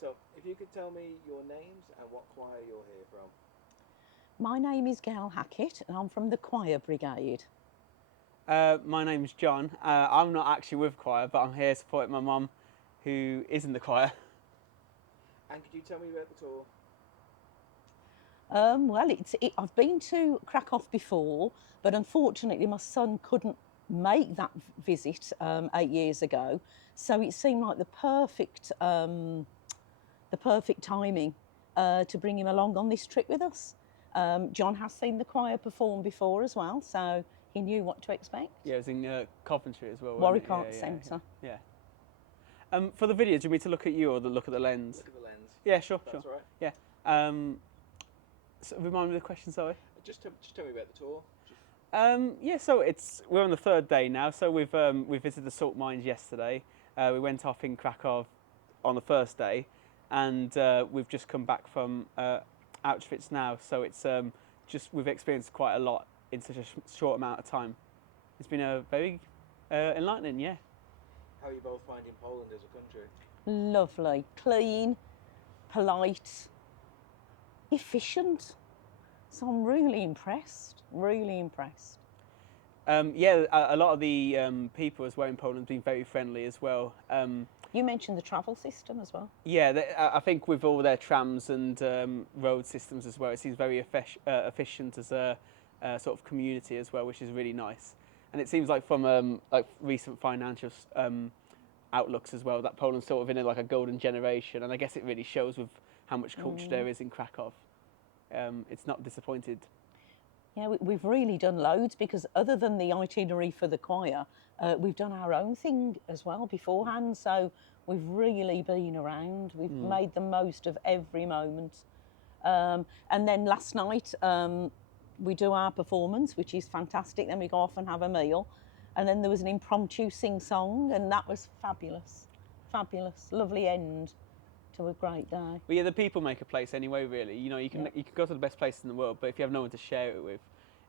so if you could tell me your names and what choir you're here from. My name is Gail Hackett and I'm from the Choir Brigade. My name's John. I'm not actually with choir, but I'm here supporting my mum, who is in the choir. And could you tell me about the tour? Well, I've been to Krakow before, but unfortunately my son couldn't make that visit 8 years ago. So it seemed like the perfect timing to bring him along on this trip with us. John has seen the choir perform before as well, so he knew what to expect. Yeah, it was in Coventry as well. Warwick wasn't it? Arts Centre. Yeah. For the video, do you want me to look at you or look at the lens? Look at the lens. Yeah, sure, That's sure. all right. Yeah. So remind me of the question, sorry. Just tell me about the tour. Yeah, so we're on the third day now. So we visited the salt mines yesterday. We went off in Krakow on the first day, and we've just come back from Auschwitz now. So it's we've experienced quite a lot in such a short amount of time. It's been a very enlightening, yeah. How are you both finding Poland as a country? Lovely, clean, polite, efficient. So I'm really impressed, really impressed. Yeah, a lot of the people as well in Poland have been very friendly as well. You mentioned the travel system as well. Yeah, I think with all their trams and road systems as well, it seems very efficient as a sort of community as well, which is really nice. And it seems like from like recent financial outlooks as well, that Poland's sort of in like a golden generation, and I guess it really shows with how much culture there is in Krakow. It's not disappointed. Yeah, we've really done loads because other than the itinerary for the choir, we've done our own thing as well beforehand. So we've really been around. We've made the most of every moment. And then last night, we do our performance, which is fantastic. Then we go off and have a meal. And then there was an impromptu sing-song, and that was fabulous. Fabulous. Lovely end to a great day. But yeah, the people make a place anyway. Really, you know, you can go to the best place in the world, but if you have no one to share it with,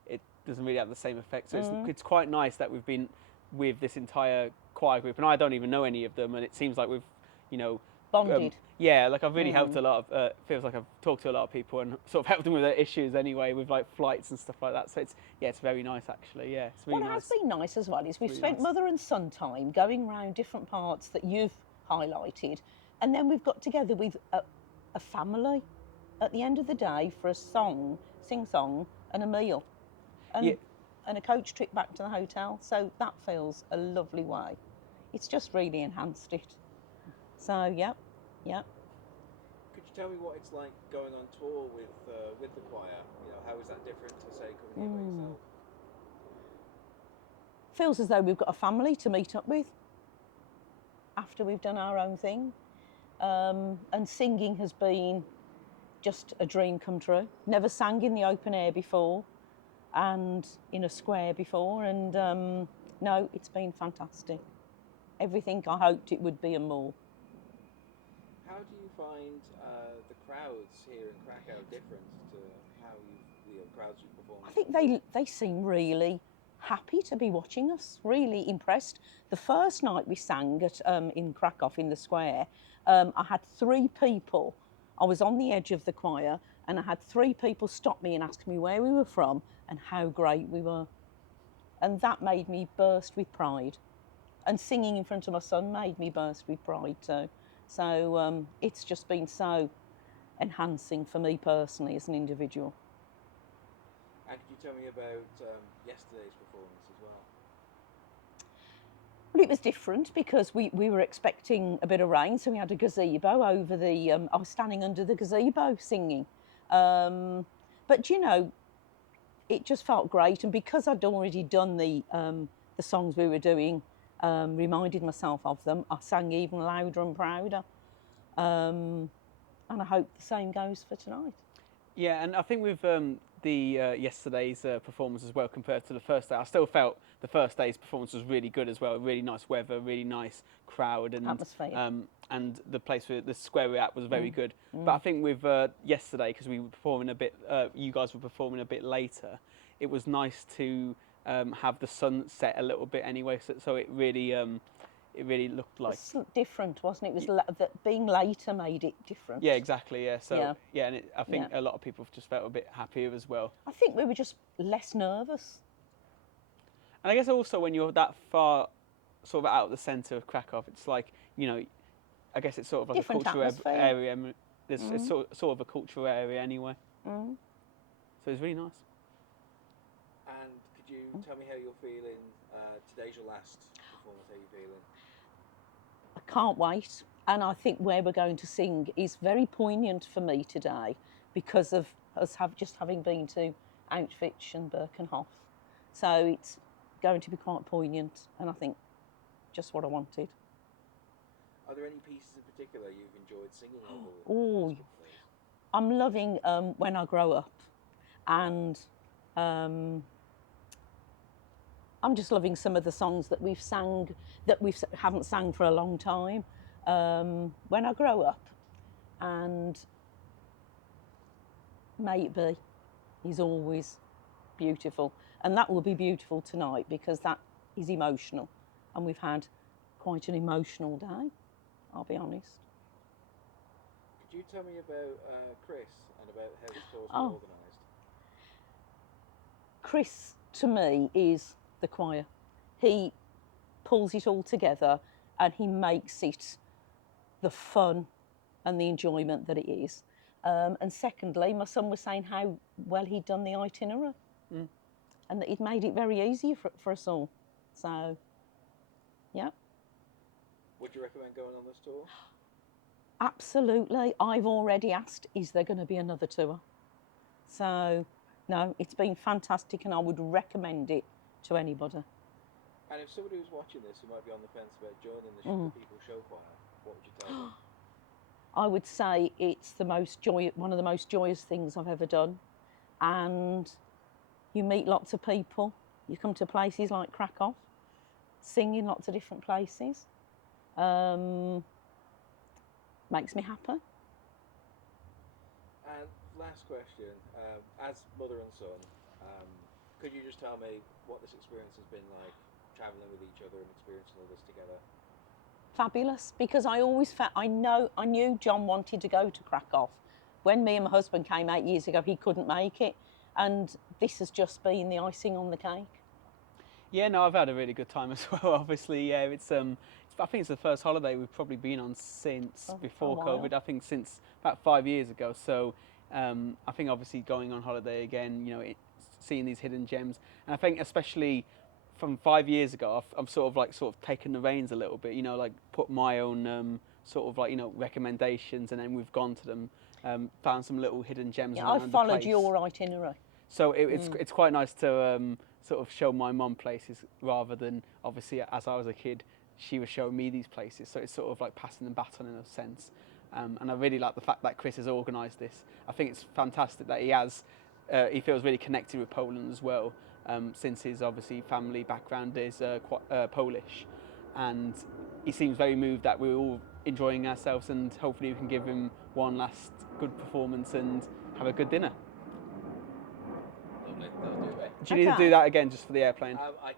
it doesn't really have the same effect. So it's quite nice that we've been with this entire choir group, and I don't even know any of them, and it seems like we've, you know, Bonded. yeah, like I've really helped a lot of. Feels like I've talked to a lot of people and sort of helped them with their issues anyway, with like flights and stuff like that. So it's very nice actually. Yeah, it's really What nice. has been nice as well is we've Really spent nice. mother and son time going around different parts that you've highlighted, and then we've got together with a family at the end of the day for a sing-song, and a meal, and a coach trip back to the hotel. So that feels a lovely way. It's just really enhanced it. So yeah. Could you tell me what it's like going on tour with the choir? You know, how is that different to say coming here by yourself? Feels as though we've got a family to meet up with after we've done our own thing. And singing has been just a dream come true. Never sang in the open air before and in a square before, and no, it's been fantastic. Everything I hoped it would be and more. How do you find the crowds here in Krakow different to how crowds you perform? I think they seem really happy to be watching us, really impressed. The first night we sang at in Krakow in the square, I had 3 people. I was on the edge of the choir, and I had 3 people stop me and ask me where we were from and how great we were. And that made me burst with pride. And singing in front of my son made me burst with pride too. So it's just been so enhancing for me personally as an individual. And could you tell me about yesterday's performance as well? Well, it was different because we were expecting a bit of rain, so we had a gazebo over the. I was standing under the gazebo singing, but you know, it just felt great. And because I'd already done the songs we were doing, reminded myself of them, I sang even louder and prouder. And I hope the same goes for tonight. Yeah, and I think with yesterday's performance as well compared to the first day, I still felt the first day's performance was really good as well. Really nice weather, really nice crowd, and atmosphere. And the place where the square we're at was very good. But I think with yesterday, because we were performing a bit, you guys were performing a bit later. It was nice to have the sun set a little bit anyway, so it really it really looked like. It's different, wasn't it? It was that being later made it different. Yeah, exactly. Yeah. So Yeah. and I think a lot of people just felt a bit happier as well. I think we were just less nervous. And I guess also when you're that far, sort of out of the centre of Krakow, it's like, you know, I guess it's sort of like Different a cultural atmosphere. area. It's sort of a cultural area anyway. Mm. So it's really nice. And could you tell me how you're feeling? Today's your last performance. How are you feeling? I can't wait. And I think where we're going to sing is very poignant for me today because of us just having been to Outfitch and Birkenhof. So it's going to be quite poignant, and I think just what I wanted. Are there any pieces in particular you've enjoyed singing over? Oh, I'm loving When I Grow Up, and I'm just loving some of the songs that we've sang that we haven't sang for a long time. When I Grow Up, and May It Be is always beautiful, and that will be beautiful tonight because that is emotional, and we've had quite an emotional day, I'll be honest. Could you tell me about Chris and about how this tour's been organised? Chris, to me, is the choir. He pulls it all together and he makes it the fun and the enjoyment that it is. And secondly, my son was saying how well he'd done the itinerary and that he'd made it very easy for us all. So, yeah. Would you recommend going on this tour? Absolutely. I've already asked, is there going to be another tour? So, no, it's been fantastic and I would recommend it to anybody. And if somebody who's watching this who might be on the fence about joining the People Show Choir, what would you tell them? I would say it's one of the most joyous things I've ever done. And you meet lots of people. You come to places like Krakow, sing in lots of different places. Makes me happy. And last question, as mother and son, could you just tell me what this experience has been like, travelling with each other and experiencing all this together? Fabulous, because I always felt, I knew John wanted to go to Krakow. When me and my husband came 8 years ago, he couldn't make it, and this has just been the icing on the cake. Yeah, no, I've had a really good time as well. Obviously, yeah, I think it's the first holiday we've probably been on since before COVID. I think since about 5 years ago. So I think obviously going on holiday again, you know, seeing these hidden gems, and I think especially from 5 years ago, I've sort of taken the reins a little bit. You know, like put my own sort of like, you know, recommendations, and then we've gone to them, found some little hidden gems. Yeah, around I followed the place. your itinerary. So it's quite nice to sort of show my mum places rather than obviously as I was a kid, she was showing me these places. So it's sort of like passing the baton in a sense. And I really like the fact that Chris has organised this. I think it's fantastic that he feels really connected with Poland as well, since his obviously family background is Polish, and he seems very moved that we're all enjoying ourselves, and hopefully we can give him one last good performance and have a good dinner. Lovely, that'll do it. Do you need to do that again just for the airplane? I can